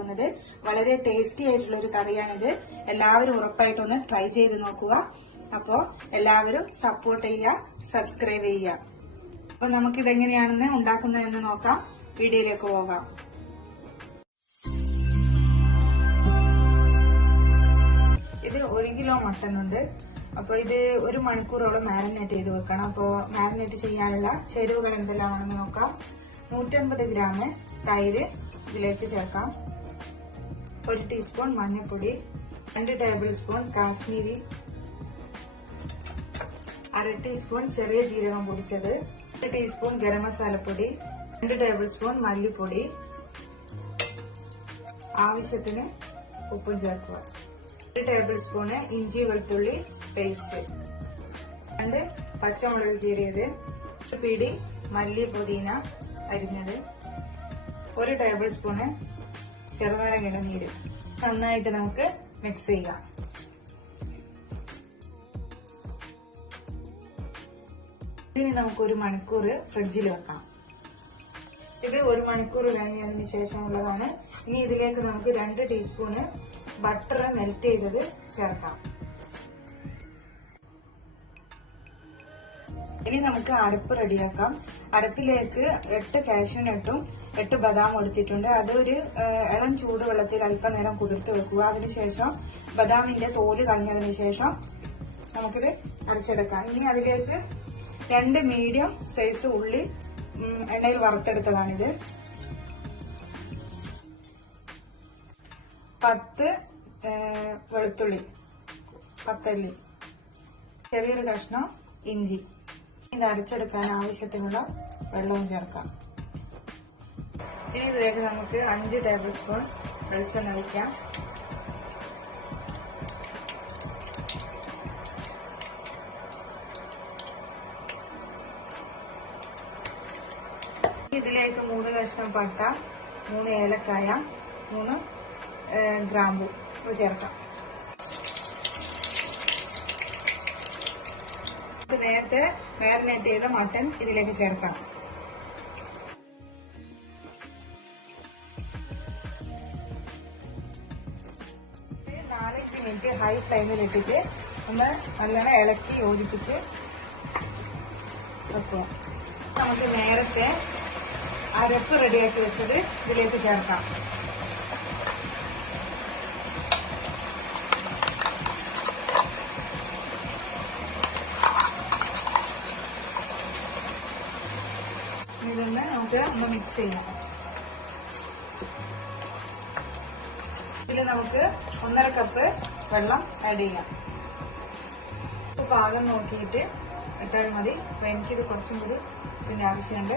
പോകുന്നത്. വളരെ ടേസ്റ്റി ആയിട്ടുള്ള ഒരു കറിയാണിത്. എല്ലാവരും ഉറപ്പായിട്ടും ഒന്ന് ട്രൈ ചെയ്ത് നോക്കുക. അപ്പോൾ എല്ലാവരും സപ്പോർട്ട് ചെയ്യുക സബ്സ്ക്രൈബ് ചെയ്യുക. അപ്പോൾ നമുക്ക് ഇതെങ്ങനെയാണെന്ന് ഉണ്ടാക്കുന്നതെന്ന് നോക്കാം. വീഡിയോയിലേക്ക് പോകാം. ഇത് ഒരു കിലോ മട്ടൺ ഉണ്ട്. അപ്പോൾ ഇത് ഒരു മണിക്കൂറോളം മാരിനേറ്റ് ചെയ്ത് വെക്കണം. അപ്പോൾ മാരിനേറ്റ് ചെയ്യാനുള്ള ചേരുവകൾ എന്തെല്ലാമാണെന്ന് നോക്കാം. നൂറ്റമ്പത് ഗ്രാം തൈര് ഇതിലേക്ക് ചേർക്കാം. ഒരു ടീസ്പൂൺ മഞ്ഞൾപ്പൊടി രണ്ട് ടേബിൾ സ്പൂൺ കാശ്മീരി അര ടീസ്പൂൺ ചെറിയ ജീരകം പൊടിച്ചത് ഒരു ടീസ്പൂൺ ഗരം മസാലപ്പൊടി രണ്ട് ടേബിൾ സ്പൂൺ മല്ലിപ്പൊടി. ആവശ്യത്തിന് ഉപ്പും ചേർക്കുക. ഒരു ടേബിൾ സ്പൂണ് ഇഞ്ചി വെളുത്തുള്ളി പേസ്റ്റ് രണ്ട് പച്ചമുളക് കീറിയത് പിടി മല്ലി പുതിന അരിഞ്ഞത്. ഒരു ടേബിൾ സ്പൂണ് ചെറുനാരങ്ങ നീര് നന്നായിട്ട് നമുക്ക് മിക്സ് ചെയ്യാം. ഇതിന് നമുക്ക് ഒരു മണിക്കൂർ ഫ്രിഡ്ജിൽ വെക്കാം. ഇത് ഒരു മണിക്കൂർ കഴിഞ്ഞതിന് ശേഷമുള്ളതാണ്. ഇനി ഇതിലേക്ക് നമുക്ക് രണ്ട് ടീസ്പൂണ് ബട്ടർ മെൽറ്റ് ചെയ്തത് ചേർക്കാം. ഇനി നമുക്ക് അരപ്പ് റെഡിയാക്കാം. അരപ്പിലേക്ക് എട്ട് കാഷ്യൂ നട്ടും എട്ട് ബദാം എടുത്തിട്ടുണ്ട് അതൊരു ഇളം ചൂടുവെള്ളത്തിൽ അല്പനേരം കുതിർത്ത് വെക്കുക. അതിനുശേഷം ബദാമിന്റെ തോൽ കളഞ്ഞതിന് ശേഷം നമുക്കിത് അരച്ചെടുക്കാം. ഇനി അതിലേക്ക് രണ്ട് മീഡിയം സൈസ് ഉള്ളി എണ്ണയിൽ വറുത്തെടുത്തതാണിത്. പത്ത് വെളുത്തുള്ളി പത്തല്ലി. ചെറിയൊരു കഷ്ണം ഇഞ്ചി. ഇത് അരച്ചെടുക്കാൻ ആവശ്യത്തിനുള്ള വെള്ളവും ചേർക്കാം. ഇനി ഇതിലേക്ക് നമുക്ക് അഞ്ച് ടേബിൾ സ്പൂൺ വെളിച്ചെണ്ണ ഒഴിക്കാം. ഇതിലേക്ക് മൂന്ന് കഷ്ണം പട്ട മൂന്ന് ഏലക്കായ മൂന്ന് ഗ്രാമ്പു. ചേർക്കാം. ഇത് നേരത്തെ മാരിനേറ്റ് ചെയ്ത മട്ടൻ ഇതിലേക്ക് ചേർക്കാം. നാലഞ്ച് മിനിറ്റ് ഹൈ ഫ്ലെയിമിൽ ഇട്ടിട്ട് ഒന്ന് നല്ലോണം ഇളക്കി യോജിപ്പിച്ച് വെക്കുക നമുക്ക് നേരത്തെ അരപ്പ് റെഡിയാക്കി വെച്ചത് ഇതിലേക്ക് ചേർക്കാം ഇതൊന്ന് നമുക്ക് ഒന്ന് മിക്സ് ചെയ്യാം ഇതിൽ നമുക്ക്? ഒന്നര കപ്പ് വെള്ളം ആഡ് ചെയ്യാം. പാകം നോക്കിയിട്ട് ഇട്ടാൽ മതി. അപ്പൊ എനിക്കിത് കുറച്ചും കൂടി പിന്നെ ആവശ്യമുണ്ട്.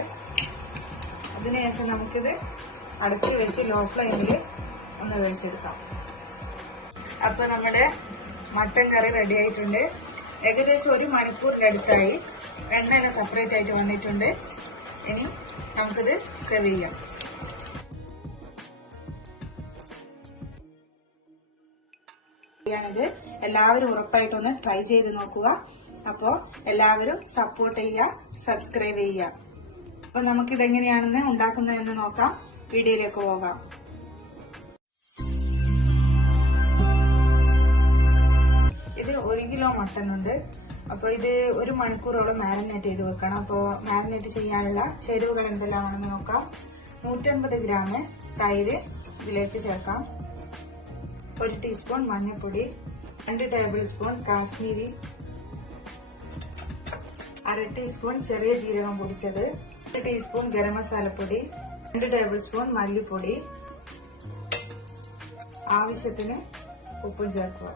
അതിനുശേഷം നമുക്കിത് അടച്ചു വെച്ച് ലോ ഫ്ലെയിമിൽ ഒന്ന് വേവിച്ചെടുക്കാം. അപ്പൊ നമ്മുടെ മട്ടൻ കറി റെഡി ആയിട്ടുണ്ട്. ഏകദേശം ഒരു മണിക്കൂറിന്റെ അടുത്തായി. എണ്ണ സെപ്പറേറ്റ് ആയിട്ട് വന്നിട്ടുണ്ട്. ഇനി നമുക്കിത് സെർവ് ചെയ്യാം. ാണിത് എല്ലാവരും ഉറപ്പായിട്ടും ഒന്ന് ട്രൈ ചെയ്ത് നോക്കുക. അപ്പോ എല്ലാവരും സപ്പോർട്ട് ചെയ്യുക സബ്സ്ക്രൈബ് ചെയ്യുക. അപ്പൊ നമുക്ക് ഇതെങ്ങനെയാണെന്ന് ഉണ്ടാക്കുന്നതെന്ന് നോക്കാം. വീഡിയോയിലേക്ക് പോകാം. ഇത് ഒരു കിലോ മട്ടൺ ഉണ്ട്. അപ്പൊ ഇത് ഒരു മണിക്കൂറോളം മാരിനേറ്റ് ചെയ്ത് വെക്കണം. അപ്പോൾ മാരിനേറ്റ് ചെയ്യാനുള്ള ചേരുവകൾ എന്തെല്ലാമാണെന്ന് നോക്കാം. നൂറ്റമ്പത് ഗ്രാം തൈര് ഇതിലേക്ക് ചേർക്കാം. ഒരു ടീസ്പൂൺ മഞ്ഞൾപ്പൊടി രണ്ട് ടേബിൾ സ്പൂൺ കാശ്മീരി അര ടീസ്പൂൺ ചെറിയ ജീരകം പൊടിച്ചത് ഒരു ടീസ്പൂൺ ഗരം മസാലപ്പൊടി രണ്ട് ടേബിൾ സ്പൂൺ മല്ലിപ്പൊടി. ആവശ്യത്തിന് ഉപ്പും ചേർക്കുക.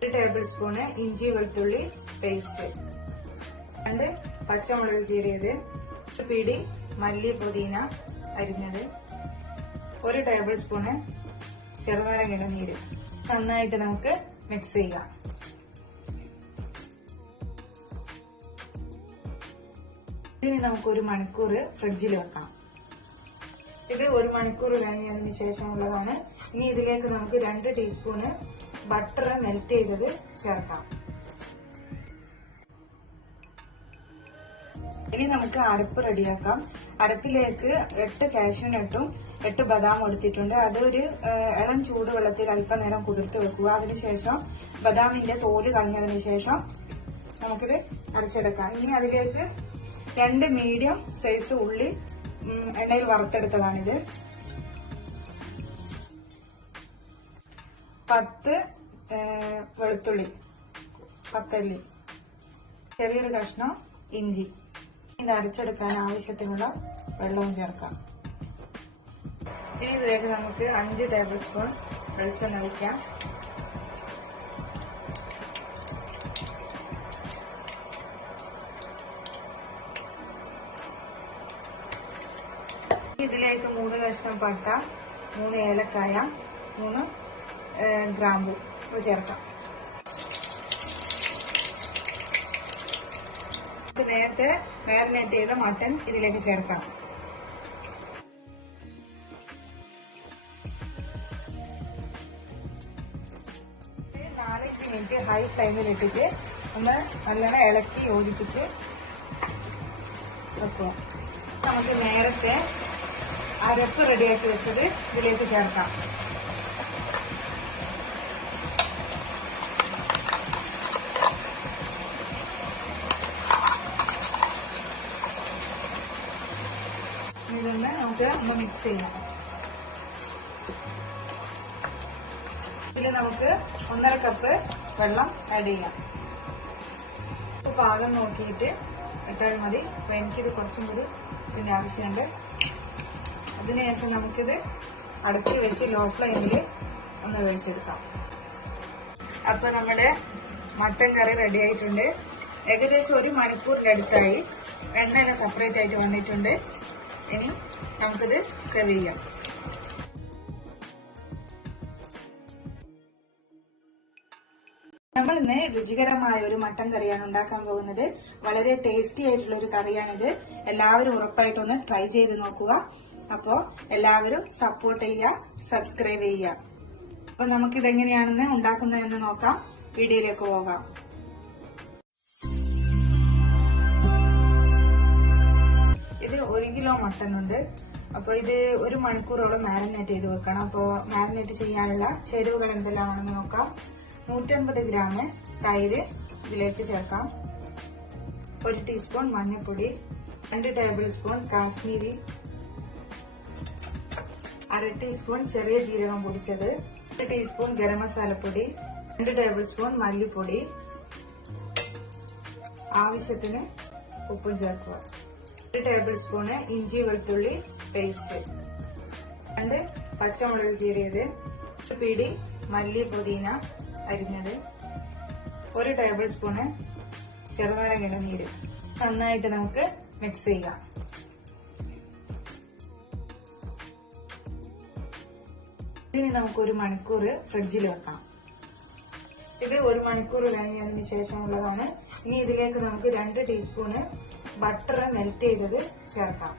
ഒരു ടേബിൾ സ്പൂണ് ഇഞ്ചി വെളുത്തുള്ളി പേസ്റ്റ്. രണ്ട് പച്ചമുളക് കീറിയത്. പിടി മല്ലി പുതിന അരിഞ്ഞത്. ഒരു ടേബിൾ സ്പൂണ് ചെറുനാരങ്ങയുടെ നീര്. നന്നായിട്ട് നമുക്ക് മിക്സ് ചെയ്യാം. ഇനി നമുക്ക് ഒരു മണിക്കൂർ ഫ്രിഡ്ജിൽ വെക്കാം. ഇത് ഒരു മണിക്കൂർ കഴിഞ്ഞതിന് ശേഷമുള്ളതാണ്. ഇനി ഇതിലേക്ക് നമുക്ക് രണ്ട് ടീസ്പൂണ് ബട്ടർ മെൽറ്റ് ചെയ്തത് ചേർക്കാം. ഇനി നമുക്ക് അരപ്പ് റെഡിയാക്കാം. അരപ്പിലേക്ക് എട്ട് കാഷ്യൂനട്ടും എട്ട് ബദാം എടുത്തിട്ടുണ്ട് അതൊരു ഒരു ഇളം ചൂടുവെള്ളത്തിൽ അല്പനേരം കുതിർത്ത് വെക്കുക. അതിനുശേഷം ബദാമിന്റെ തോൽ കളഞ്ഞതിന് ശേഷം നമുക്കിത് അരച്ചെടുക്കാം. ഇനി അതിലേക്ക് രണ്ട് മീഡിയം സൈസ് ഉള്ളി എണ്ണയിൽ വറുത്തെടുത്തതാണിത്. പത്ത് വെളുത്തുള്ളി പത്തല്ലി. ചെറിയൊരു കഷ്ണം ഇഞ്ചി. ഇത് അരച്ചെടുക്കാൻ ആവശ്യത്തിനുള്ള വെള്ളവും ചേർക്കാം. ഇനി ഇതിലേക്ക് നമുക്ക് അഞ്ച് ടേബിൾ സ്പൂൺ വെളിച്ചെണ്ണ ഒഴിക്കാം. ഇതിലേക്ക് മൂന്ന് കഷ്ണം പട്ട മൂന്ന് ഏലക്കായ മൂന്ന് ഗ്രാമ്പു. ചേർക്കാം. ഇത് നേരത്തെ മാരിനേറ്റ് ചെയ്ത മട്ടൺ ഇതിലേക്ക് ചേർക്കാം. നാലഞ്ച് മിനിറ്റ് ഹൈ ഫ്ലെയിമിൽ ഇട്ടിട്ട് ഒന്ന് നല്ലോണം ഇളക്കി യോജിപ്പിച്ച് വെക്കുക നമുക്ക് നേരത്തെ അരപ്പ് റെഡിയാക്കി വെച്ചത് ഇതിലേക്ക് ചേർക്കാം. ഇതൊന്ന് നമ്മൾ മിക്സ് ചെയ്യണം പിന്നെ നമുക്ക് ഒന്നര കപ്പ് വെള്ളം ആഡ് ചെയ്യാം. പാകം നോക്കിയിട്ട് ഇട്ടാൽ മതി. അപ്പൊ എനിക്കിത് കുറച്ചും കൂടി പിന്നെ ആവശ്യമുണ്ട്. അതിനുശേഷം നമുക്കിത് അടച്ചു വെച്ച് ലോ ഫ്ലെയിമിൽ ഒന്ന് വേവിച്ചെടുക്കാം. അപ്പൊ നമ്മുടെ മട്ടൻ കറി റെഡി ആയിട്ടുണ്ട്. ഏകദേശം ഒരു മണിക്കൂറിന്റെ അടുത്തായി എണ്ണ സെപ്പറേറ്റ് ആയിട്ട് വന്നിട്ടുണ്ട്. ഇനി നമുക്കിത് സെർവ് ചെയ്യാം. നമ്മൾ ഇന്ന് രുചികരമായ ഒരു മട്ടൻ കറിയാണ് ഉണ്ടാക്കാൻ പോകുന്നത്. വളരെ ടേസ്റ്റി ആയിട്ടുള്ള ഒരു കറിയാണിത്. എല്ലാവരും ഉറപ്പായിട്ടൊന്ന് ട്രൈ ചെയ്ത് നോക്കുക. അപ്പോ എല്ലാവരും സപ്പോർട്ട് ചെയ്യുക സബ്സ്ക്രൈബ് ചെയ്യുക. അപ്പൊ നമുക്ക് എങ്ങനെയാണെന്ന് ഉണ്ടാക്കുന്നതെന്ന് നോക്കാം. വീഡിയോയിലേക്ക് പോകാം. ഇത് ഒരു കിലോ മട്ടൺ ഉണ്ട്. അപ്പൊ ഇത് ഒരു മണിക്കൂറോളം മാരിനേറ്റ് ചെയ്ത് വെക്കണം. അപ്പോൾ മാരിനേറ്റ് ചെയ്യാനുള്ള ചേരുവകൾ എന്തെല്ലാമാണെന്ന് നോക്കാം. നൂറ്റമ്പത് ഗ്രാം തൈര് ഇതിലേക്ക് ചേർക്കാം. ഒരു ടീസ്പൂൺ മഞ്ഞൾപ്പൊടി രണ്ട് ടേബിൾ സ്പൂൺ കാശ്മീരി അര ടീസ്പൂൺ ചെറിയ ജീരകം പൊടിച്ചത് ഒരു ടീസ്പൂൺ ഗരം മസാലപ്പൊടി രണ്ട് ടേബിൾ സ്പൂൺ മല്ലിപ്പൊടി. ആവശ്യത്തിന് ഉപ്പും ചേർക്കുക. ഒരു ടേബിൾ സ്പൂണ് ഇഞ്ചി വെളുത്തുള്ളി പേസ്റ്റ് രണ്ട് പച്ചമുളക് കീറിയത് പിടി മല്ലി പുതിന അരിഞ്ഞത് ഒരു ടേബിൾ സ്പൂണ് ചെറുനാരങ്ങയുടെ നീര്. നന്നായിട്ട് നമുക്ക് മിക്സ് ചെയ്യാം. ഇതിന് നമുക്ക് ഒരു മണിക്കൂർ ഫ്രിഡ്ജിൽ വെക്കാം. ഇത് ഒരു മണിക്കൂർ കഴിഞ്ഞതിന് ശേഷമുള്ളതാണ്. ഇനി ഇതിലേക്ക് നമുക്ക് രണ്ട് ടീസ്പൂണ് ബട്ടർ മെൽറ്റ് ചെയ്തത് ചേർക്കാം.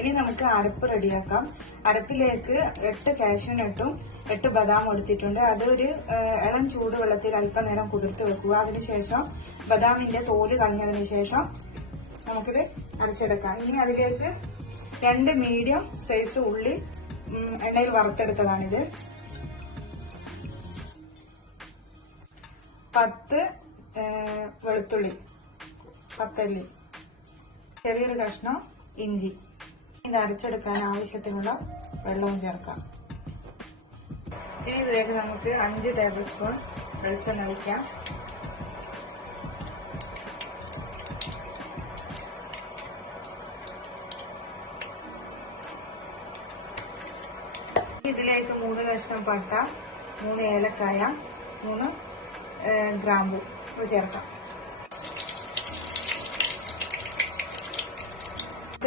ഇനി നമുക്ക് അരപ്പ് റെഡിയാക്കാം. അരപ്പിലേക്ക് എട്ട് കാഷ്യൂനട്ടും എട്ട് ബദാം എടുത്തിട്ടുണ്ട്. അതൊരു ഇളം ചൂടുവെള്ളത്തിൽ അല്പനേരം കുതിർത്ത് വെക്കുക. അതിനുശേഷം ബദാമിന്റെ തോൽ കളഞ്ഞതിന് ശേഷം നമുക്കിത് അരച്ചെടുക്കാം. ഇനി അതിലേക്ക് രണ്ട് മീഡിയം സൈസ് ഉള്ളി എണ്ണയിൽ വറുത്തെടുത്തതാണിത്. പത്ത് വെളുത്തുള്ളി പത്തല്ലി ചെറിയൊരു കഷ്ണം ഇഞ്ചി. ഇത് അരച്ചെടുക്കാൻ ആവശ്യത്തിനുള്ള വെള്ളവും ചേർക്കാം. ഇനി ഇതിലേക്ക് നമുക്ക് അഞ്ച് ടേബിൾ സ്പൂൺ വെളിച്ചെണ്ണ ഒഴിക്കാം. ഇതിലേക്ക് മൂന്ന് കഷ്ണം പട്ട മൂന്ന് ഏലക്കായ മൂന്ന് ഗ്രാമ്പു. ചേർക്കാം.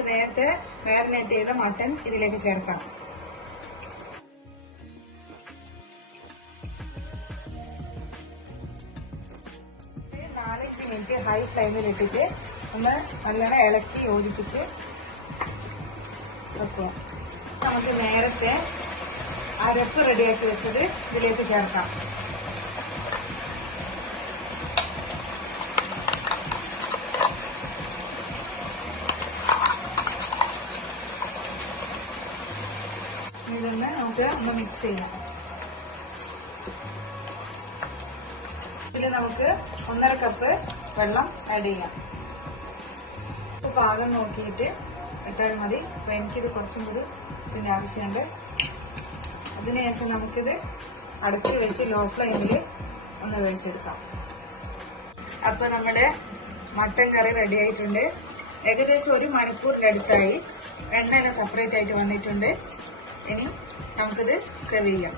നേരത്തെ മാരിനേറ്റ് ചെയ്ത മട്ടൺ ഇതിലേക്ക് ചേർക്കാം. നാലഞ്ച് മിനിറ്റ് ഹൈ ഫ്ലെയിമിൽ ഇട്ടിട്ട് ഒന്ന് നല്ലോണം ഇളക്കി യോജിപ്പിച്ച് വെക്കുക. നമുക്ക് നേരത്തെ അരപ്പ് റെഡിയാക്കി വെച്ചത് ഇതിലേക്ക് ചേർക്കാം. ഇതൊന്ന് നമുക്ക് ഒന്ന് മിക്സ് ചെയ്യാം ഇതിൽ നമുക്ക് ഒന്നര കപ്പ് വെള്ളം ആഡ് ചെയ്യാം. പാകം നോക്കിയിട്ട് ഇട്ടാൽ മതി. അപ്പൊ എനിക്കിത് കുറച്ചും കൂടി ഇതിന്റെ ആവശ്യമുണ്ട്. അതിനുശേഷം നമുക്കിത് അടച്ചു വെച്ച് ലോ ഫ്ലെയിമിൽ ഒന്ന് വേവിച്ചെടുക്കാം. അപ്പൊ നമ്മുടെ മട്ടൻ കറി റെഡി ആയിട്ടുണ്ട്. ഏകദേശം ഒരു മണിക്കൂറിന്റെ അടുത്തായി. എണ്ണ സെപ്പറേറ്റ് ആയിട്ട് വന്നിട്ടുണ്ട്. ഇനി നമുക്കിത് സെർവ് ചെയ്യാം.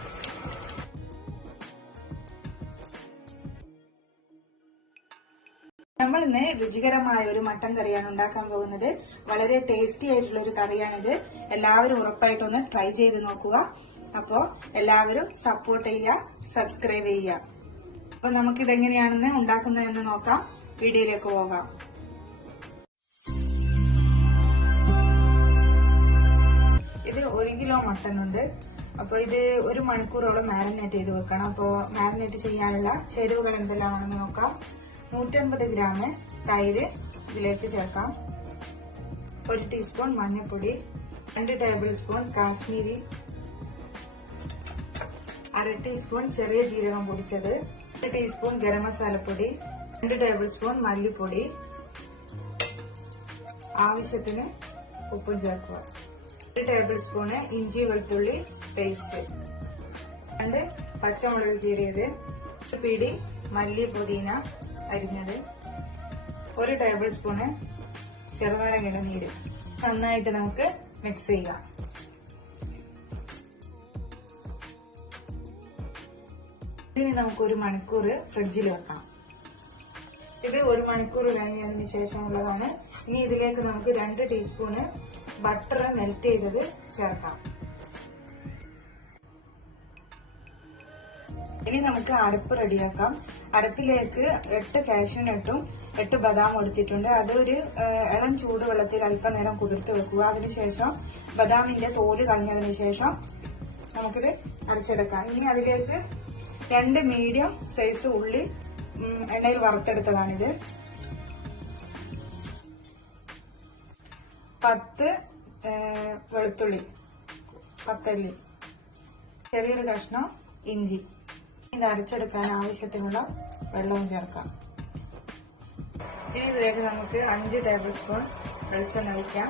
നമ്മൾ ഇന്ന് രുചികരമായ ഒരു മട്ടൻ കറിയാണ് ഉണ്ടാക്കാൻ പോകുന്നത്. വളരെ ടേസ്റ്റി ആയിട്ടുള്ള ഒരു കറിയാണിത്. എല്ലാവരും ഉറപ്പായിട്ടൊന്ന് ട്രൈ ചെയ്ത് നോക്കുക. അപ്പോ എല്ലാവരും സപ്പോർട്ട് ചെയ്യുക സബ്സ്ക്രൈബ് ചെയ്യുക. അപ്പൊ നമുക്കിതെങ്ങനെയാണെന്ന് ഉണ്ടാക്കുന്നതെന്ന് നോക്കാം. വീഡിയോയിലേക്ക് പോകാം. കിലോ മട്ടൺ ഉണ്ട്. അപ്പോൾ ഇത് ഒരു മണിക്കൂറോളം മാരിനേറ്റ് ചെയ്ത് വെക്കണം. അപ്പോൾ മാരിനേറ്റ് ചെയ്യാനുള്ള ചേരുവകൾ എന്തെല്ലാമാണെന്ന് നോക്കാം. നൂറ്റമ്പത് ഗ്രാം തൈര് ഇതിലേക്ക് ചേർക്കാം. ഒരു ടീസ്പൂൺ മഞ്ഞൾപ്പൊടി രണ്ട് ടേബിൾ സ്പൂൺ കാശ്മീരി അര ടീസ്പൂൺ ചെറിയ ജീരകം പൊടിച്ചത് ഒരു ടീസ്പൂൺ ഗരം മസാലപ്പൊടി രണ്ട് ടേബിൾ സ്പൂൺ മല്ലിപ്പൊടി. ആവശ്യത്തിന് ഉപ്പും ചേർക്കുക. ഒരു ടേബിൾ സ്പൂണ് ഇഞ്ചി വെളുത്തുള്ളി പേസ്റ്റ് രണ്ട് പച്ചമുളക് കീറിയത് പിടി മല്ലി പുതിന അരിഞ്ഞത്. ഒരു ടേബിൾ സ്പൂണ് ചെറുനാരങ്ങയുടെ നീര്. നന്നായിട്ട് നമുക്ക് മിക്സ് ചെയ്യാം ഇതിന് നമുക്ക് ഒരു മണിക്കൂർ ഫ്രിഡ്ജിൽ വെക്കാം. ഇത് ഒരു മണിക്കൂർ കഴിഞ്ഞതിന് ശേഷമുള്ളതാണ്. ഇനി ഇതിലേക്ക് നമുക്ക് രണ്ട് ടീസ്പൂണ് ബട്ടർ മെൽറ്റ് ചെയ്തത് ചേർക്കാം. ഇനി നമുക്ക് അരപ്പ് റെഡിയാക്കാം. അരപ്പിലേക്ക് എട്ട് കാഷ്യൂനട്ടും എട്ട് ബദാം എടുത്തിട്ടുണ്ട് അതൊരു ഇളം ചൂടുവെള്ളത്തിൽ അല്പനേരം കുതിർത്ത് വെക്കുക. അതിനുശേഷം ബദാമിന്റെ തോൽ കളഞ്ഞതിന് ശേഷം നമുക്കിത് അരച്ചെടുക്കാം. ഇനി അതിലേക്ക് രണ്ട് മീഡിയം സൈസ് ഉള്ളി എണ്ണയിൽ വറുത്തെടുത്തതാണിത്. പത്ത് വെളുത്തുള്ളി പത്തല്ലി. ചെറിയൊരു കഷ്ണം ഇഞ്ചി. ഇത് അരച്ചെടുക്കാൻ ആവശ്യത്തിനുള്ള വെള്ളവും ചേർക്കാം. ഇനി ഇതിലേക്ക് നമുക്ക് അഞ്ച് ടേബിൾ സ്പൂൺ വെളിച്ചെണ്ണ ഒഴിക്കാം.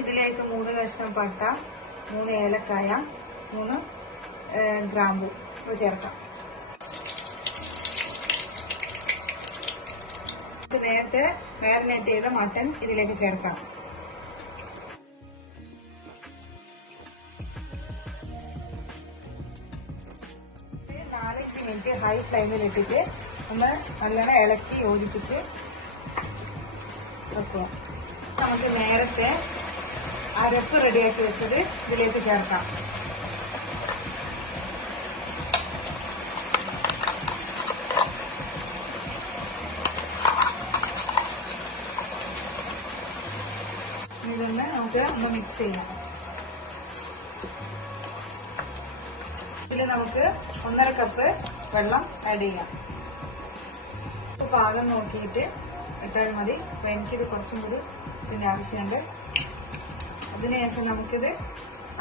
ഇതിലേക്ക് മൂന്ന് കഷ്ണം പട്ട മൂന്ന് ഏലക്കായ മൂന്ന് ഗ്രാമ്പു. ചേർക്കാം. നേരത്തെ മാരിനേറ്റ് ചെയ്ത മട്ടൺ ഇതിലേക്ക് ചേർക്കാം. നാലഞ്ച് മിനിറ്റ് ഹൈ ഫ്ലെയിമിൽ ഇട്ടിട്ട് ഒന്ന് നല്ലോണം ഇളക്കി യോജിപ്പിച്ച് വെക്കുക. നമുക്ക് നേരത്തെ അരപ്പ് റെഡിയാക്കി വെച്ചത് ഇതിലേക്ക് ചേർക്കാം. ഇതൊന്ന് നമുക്ക് ഒന്ന് മിക്സ് ചെയ്യാം ഇതിൽ നമുക്ക് ഒന്നര കപ്പ് വെള്ളം ആഡ് ചെയ്യാം. പാകം നോക്കിയിട്ട് ഇട്ടാൽ മതി. അപ്പൊ എനിക്കിത് കുറച്ചും കൂടി ഇതിന്റെ ആവശ്യമുണ്ട്. അതിനുശേഷം നമുക്കിത്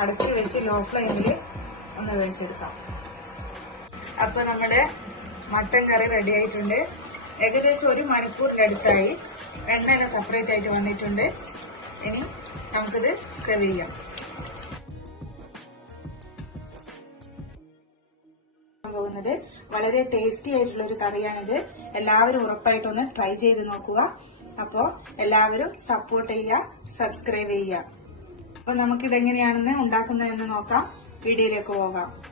അടച്ചു വെച്ച് ലോ ഫ്ലെയിമിൽ ഒന്ന് വേവിച്ചെടുക്കാം. അപ്പൊ നമ്മുടെ മട്ടൻ കറി റെഡി ആയിട്ടുണ്ട്. ഏകദേശം ഒരു മണിക്കൂറിന്റെ അടുത്തായി എണ്ണ സെപ്പറേറ്റ് ആയിട്ട് വന്നിട്ടുണ്ട്. ഇനി നമുക്കിത് സെർവ് ചെയ്യാം. പോകുന്നത് വളരെ ടേസ്റ്റി ആയിട്ടുള്ള ഒരു കറിയാണിത്. എല്ലാവരും ഉറപ്പായിട്ടൊന്ന് ട്രൈ ചെയ്ത് നോക്കുക. അപ്പോ എല്ലാവരും സപ്പോർട്ട് ചെയ്യുക സബ്സ്ക്രൈബ് ചെയ്യുക. അപ്പൊ നമുക്കിതെങ്ങനെയാണെന്ന് ഉണ്ടാക്കുന്നതെന്ന് നോക്കാം. വീഡിയോയിലേക്ക് പോകാം.